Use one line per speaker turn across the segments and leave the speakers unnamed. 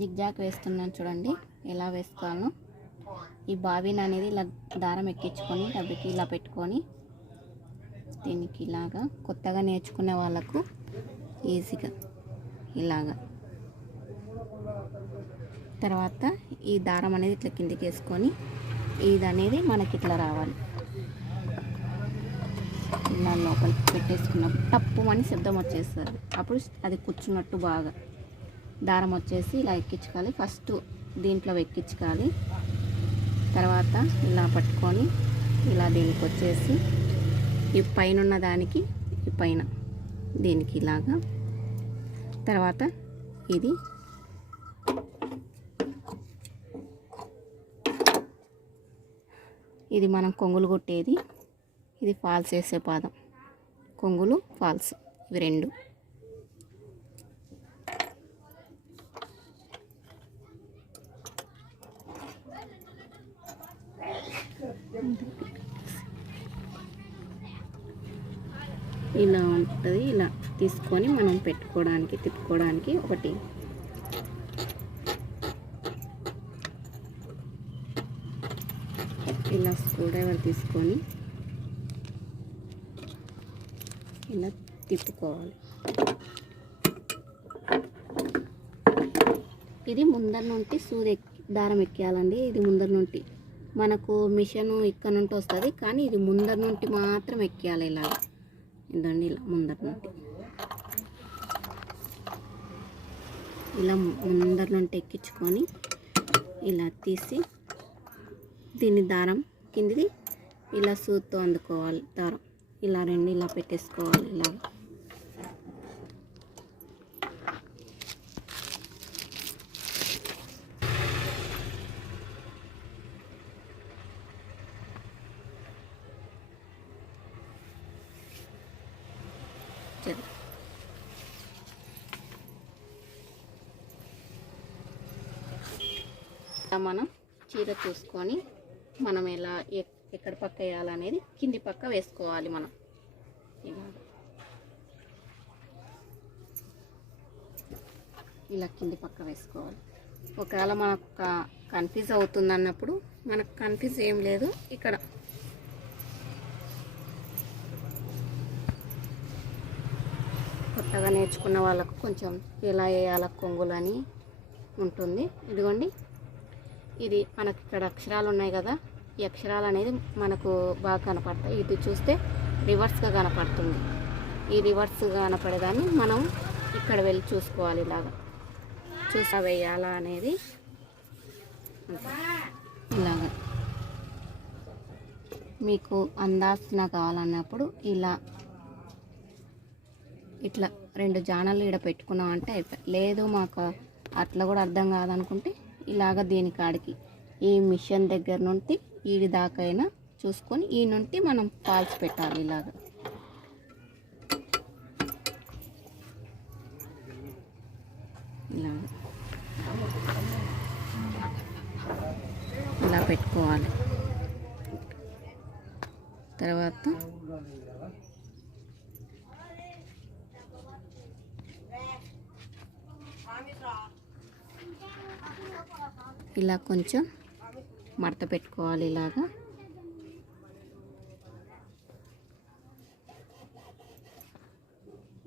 Zigzag వేస్తున్నాను చూడండి. ఎలా వేసుకోవాలో ఈ బాబిన్ అనేది ఇలా దారం ఎక్కించుకొని డబ్బుకి ఇలా పెట్టుకొని దీనికి ఇలాగా కొత్తగా నేర్చుకునే వాళ్ళకు ఈజీగా ఇలాగా. తర్వాత ఈ దారం అనేది ఇట్లా కిందికి వేసుకొని ఇది అనేది మనకి ఇట్లా రావాలి. ఇలా లోపలికి పెట్టేసుకున్నప్పుడు తప్పు అని శబ్దం వచ్చేస్తుంది. అప్పుడు అది కూర్చున్నట్టు బాగా దారం వచ్చేసి ఇలా ఎక్కించుకోవాలి. ఫస్ట్ దీంట్లో ఎక్కించుకోవాలి తర్వాత ఇలా పట్టుకొని ఇలా దీనికి వచ్చేసి ఈ పైన ఉన్న దానికి ఈ పైన దీనికి ఇలాగా. తర్వాత ఇది ఇది మనం కొంగులు కొట్టేది. ఇది ఫాల్స్ వేసే పాదం. కొంగులు ఫాల్స్. ఇవి రెండు ఇలా ఉంటుంది ఇలా తీసుకొని మనం పెట్టుకోవడానికి తిప్పుకోవడానికి ఒకటి. ఇలా స్క్రూ డ్రైవర్ తీసుకొని ఇలా తిప్పుకోవాలి. ఇది ముందర నుండి సూది దారం ఎక్కేయాలండి. ఇది ముందర నుండి. మనకు మిషన్ ఇక్కడ నుండి వస్తుంది కానీ ఇది ముందర నుండి మాత్రం ఎక్కేయాలి ఇలా ఇదండి ఇలా ముందర నుండి. ఇలా ముందర నుండి ఎక్కించుకొని ఇలా తీసి దీన్ని దారం కిందిది ఇలా సూత్తో అందుకోవాలి. దారం ఇలా రెండు ఇలా పెట్టేసుకోవాలి ఇలా. చలో ఇలా మనం చీర చూసుకొని మనం ఎలా ఎక్కడ పక్క వేయాలనేది కింది పక్క వేసుకోవాలి మనం. ఇలా కింది పక్క వేసుకోవాలి. ఒకవేళ మనకు కన్ఫ్యూజ్ అవుతుంది అన్నప్పుడు మనకు కన్ఫ్యూజ్ ఏం లేదు ఇక్కడ. కొత్తగా నేర్చుకున్న వాళ్ళకు కొంచెం ఎలా వేయాల కొంగులని ఉంటుంది. ఇదిగోండి. ఇది మనకి ఇక్కడ అక్షరాలు ఉన్నాయి కదా ఈ అక్షరాలు అనేది మనకు బాగా కనపడతాయి. ఇది చూస్తే రివర్స్గా కనపడుతుంది. ఈ రివర్స్ కనపడేదాన్ని మనం ఇక్కడ వెళ్ళి చూసుకోవాలి ఇలాగా. చూసా వేయాలా అనేది ఇలాగ. మీకు అందాల్సిన కావాలన్నప్పుడు ఇలా ఇట్లా రెండు జానలు ఇక్కడ పెట్టుకున్నాం అంటే అయిపోయి లేదు మాకు అట్లా కూడా అర్థం కాదనుకుంటే ఇలాగ దీని కాడికి ఈ మిషన్ దగ్గర నుండి ఈడి దాకైనా చూసుకొని ఈ నుండి మనం పాల్చి పెట్టాలి ఇలాగ. ఇలాగ. ఇలా పెట్టుకోవాలి. తర్వాత ఇలా కొంచెం మడత పెట్టుకోవాలి ఇలాగా.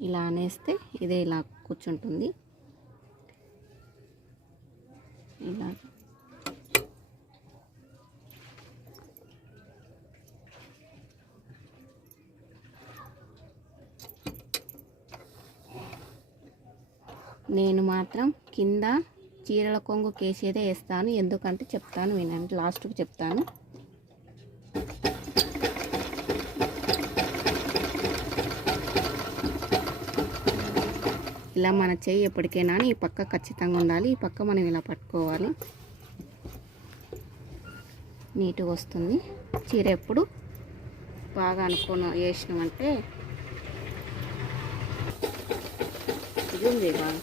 ఇలా అనేస్తే ఇదే ఇలా కూర్చుంటుంది. ఇలా. నేను మాత్రం కింద చీరల కొంగు కేసేదే వేస్తాను. ఎందుకంటే చెప్తాను వినండి. లాస్ట్కి చెప్తాను. ఇలా మన చెయ్యి ఎప్పటికైనా ఈ పక్క ఖచ్చితంగా ఉండాలి. ఈ పక్క మనం ఇలా పట్టుకోవాలి. నీట్గా వస్తుంది. చీర ఎప్పుడు బాగా అనుకున్న వేసినామంటే. ఇది ఉంది బాగా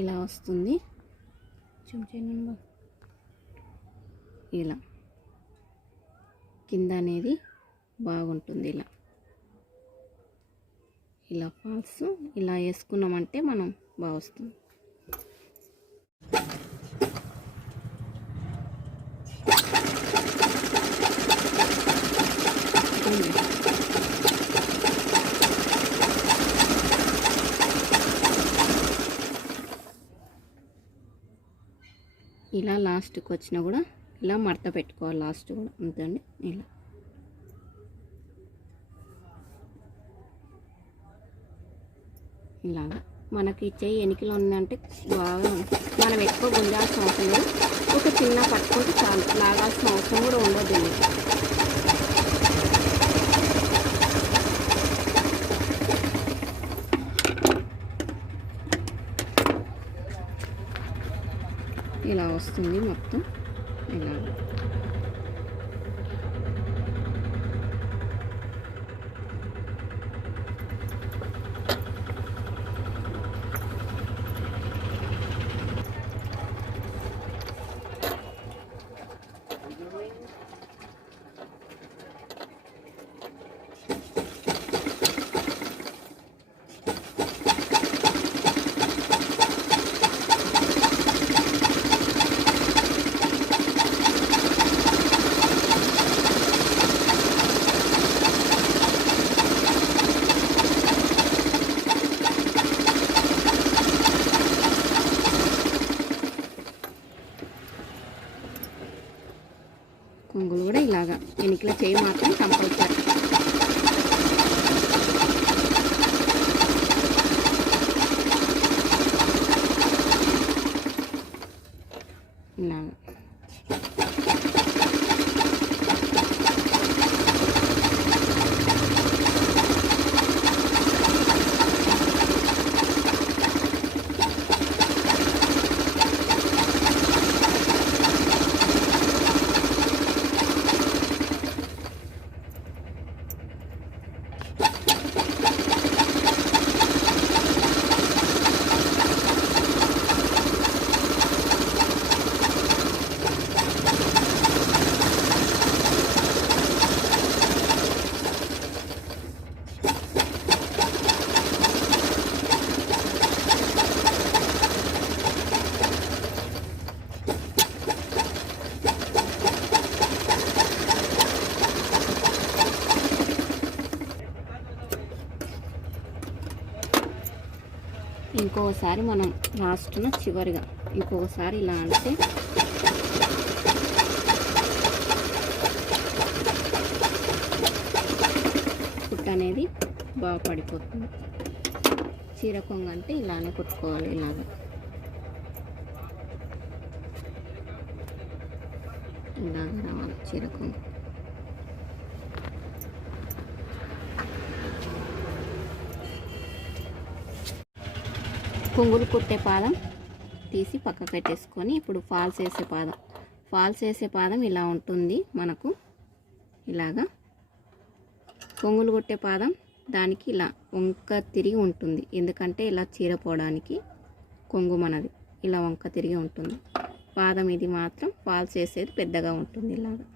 ఇలా వస్తుంది. చూపించండి ఇలా. కింద అనేది బాగుంటుంది ఇలా. ఇలా ఫాల్స్ ఇలా వేసుకున్నామంటే మనం బాగా వస్తుంది. ఇలా లాస్ట్కి వచ్చినా కూడా ఇలా మడత పెట్టుకోవాలి లాస్ట్ కూడా. అంతండి ఇలా. ఇలాగా. మనకి చెయ్యి ఎనికిలో ఉందంటే బాగా మనం ఎక్కువ గుంజాల్సిన అవసరం లేదు. ఒక చిన్న పట్టుకుంటే చాలు. లాగాల్సిన అవసరం కూడా ఉండదు దీనికి ఇలా వస్తుంది మొత్తం ఇలా కొంగులు కూడా ఇలాగా ఎనికిల చేయి మాత్రం కంపల్సరీ ఇలాగా ఇంకొకసారి మనం లాస్ట్న చివరిగా. ఇంకొకసారి ఇలా అంటే కుట్ట అనేది బాగా పడిపోతుంది. చీర కొంగ అంటే ఇలానే కుట్టుకోవాలి ఇలాగా. ఇలాగ రావాలి చీర కొంగ. కొంగులు కుట్టే పాదం తీసి పక్క పెట్టేసుకొని ఇప్పుడు ఫాల్స్ వేసే పాదం. ఫాల్స్ వేసే పాదం ఇలా ఉంటుంది మనకు. ఇలాగా కొంగులు కుట్టే పాదం దానికి ఇలా వంక తిరిగి ఉంటుంది. ఎందుకంటే ఇలా చీరపోవడానికి కొంగు మనది. ఇలా వంక తిరిగి ఉంటుంది. పాదం ఇది మాత్రం ఫాల్స్ వేసేది పెద్దగా ఉంటుంది ఇలాగా.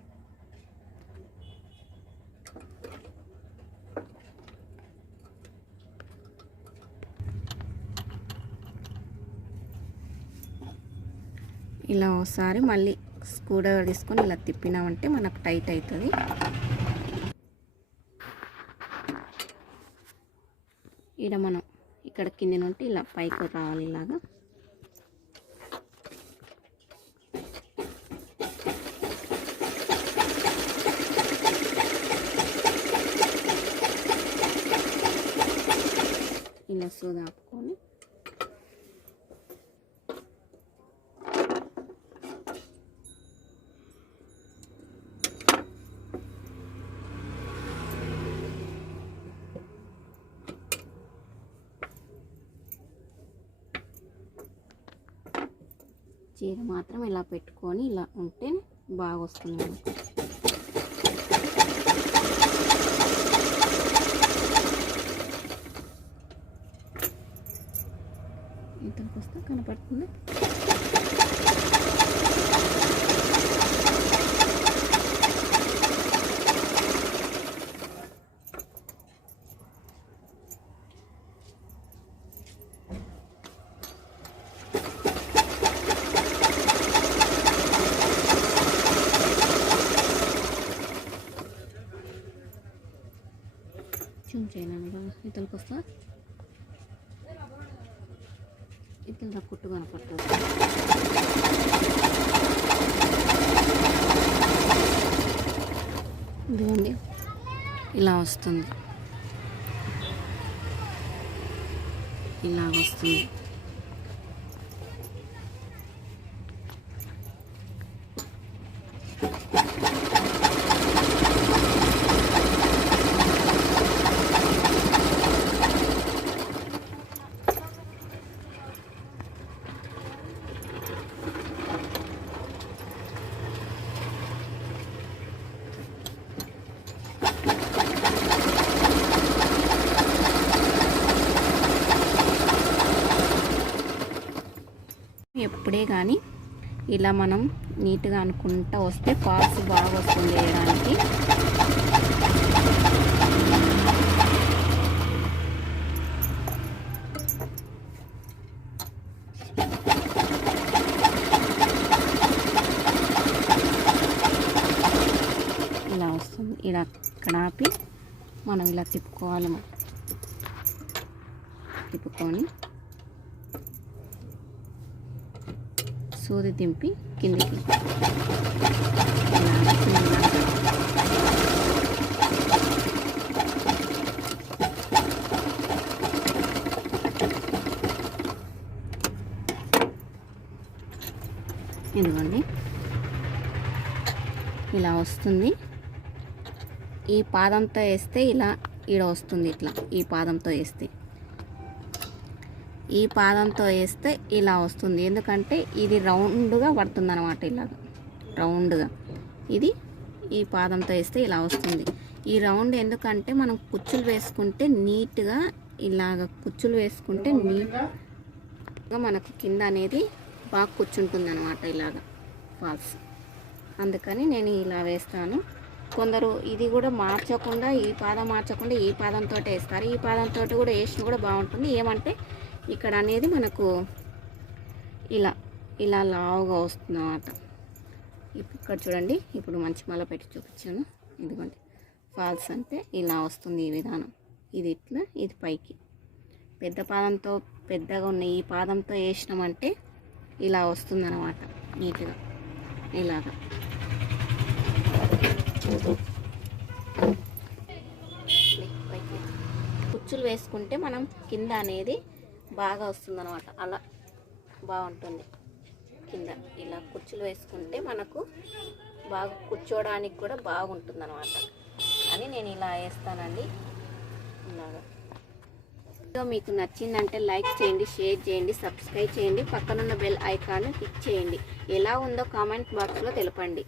ఇలా ఒకసారి మళ్ళీ స్క్రూ డ్రైవర్ తీసుకొని ఇలా తిప్పినామంటే మనకు టైట్ అవుతుంది. ఇక్కడ మనం ఇక్కడ కింద నుండి ఇలా పైకి రావాలి ఇలాగా. ఇలా సూదాపుకొని చీర మాత్రం ఇలా పెట్టుకొని ఇలా ఉంటే బాగా వస్తుంది మనకు ఇంతకు వస్తే కనపడుతుంది జూమ్ చేయను ఇతనికి వస్తా ఇతను కుట్టు కనపడుతుంది ఇదిగోండి. ఇలా వస్తుంది. ఇలా వస్తుంది ఎప్పుడే కానీ ఇలా మనం నీట్గా అనుకుంటా వస్తే పాల్స్ బాగా వస్తుంది వేయడానికి. ఇలా వస్తుంది. ఇలా అక్కడ ఆపి మనం ఇలా తిప్పుకోవాలి తిప్పుకొని సూది దింపి కిందికి. ఇదిగోండి. ఇలా వస్తుంది. ఈ పాదంతో వేస్తే ఇలా ఈడ వస్తుంది ఇట్లా. ఈ పాదంతో వేస్తే. ఈ పాదంతో వేస్తే ఇలా వస్తుంది. ఎందుకంటే ఇది రౌండ్గా పడుతుంది అనమాట ఇలాగ. రౌండ్గా. ఇది ఈ పాదంతో వేస్తే ఇలా వస్తుంది. ఈ రౌండ్ ఎందుకంటే మనం కుచ్చులు వేసుకుంటే నీట్గా ఇలాగ కుచ్చులు వేసుకుంటే నీట్గా మనకు కింద అనేది బాగా కూర్చుంటుంది అనమాట ఇలాగ ఫాల్స్. అందుకని నేను ఇలా వేస్తాను. కొందరు ఇది కూడా మార్చకుండా ఈ పాదం మార్చకుండా ఈ పాదంతో వేస్తారు. ఈ పాదంతో కూడా వేసిన కూడా బాగుంటుంది. ఏమంటే ఇక్కడ అనేది మనకు ఇలా ఇలా లావుగా వస్తుంది అన్నమాట ఇప్పుడు ఇక్కడ చూడండి ఇప్పుడు మంచి మల పెట్టి చూపించాను. ఇదిగోండి ఫాల్స్ అంటే ఇలా వస్తుంది ఈ విధానం. ఇది ఇట్లా ఇది పైకి. పెద్ద పాదంతో పెద్దగా ఉన్న ఈ పాదంతో వేసినామంటే ఇలా వస్తుందన్నమాట నీట్గా. ఇలాగా. పైకి. కుచ్చులు వేసుకుంటే మనం కింద అనేది బాగా వస్తుంది అనమాట అలా బాగుంటుంది. కింద ఇలా కుర్చీలు వేసుకుంటే మనకు బాగా కూర్చోడానికి కూడా బాగుంటుంది అనమాట అని నేను ఇలా వేస్తానండి. ఇలాగా. వీడియో మీకు నచ్చిందంటే లైక్ చేయండి షేర్ చేయండి సబ్స్క్రైబ్ చేయండి. పక్కనున్న బెల్ ఐకాన్ క్లిక్ చేయండి. ఎలా ఉందో కామెంట్ బాక్స్లో తెలపండి.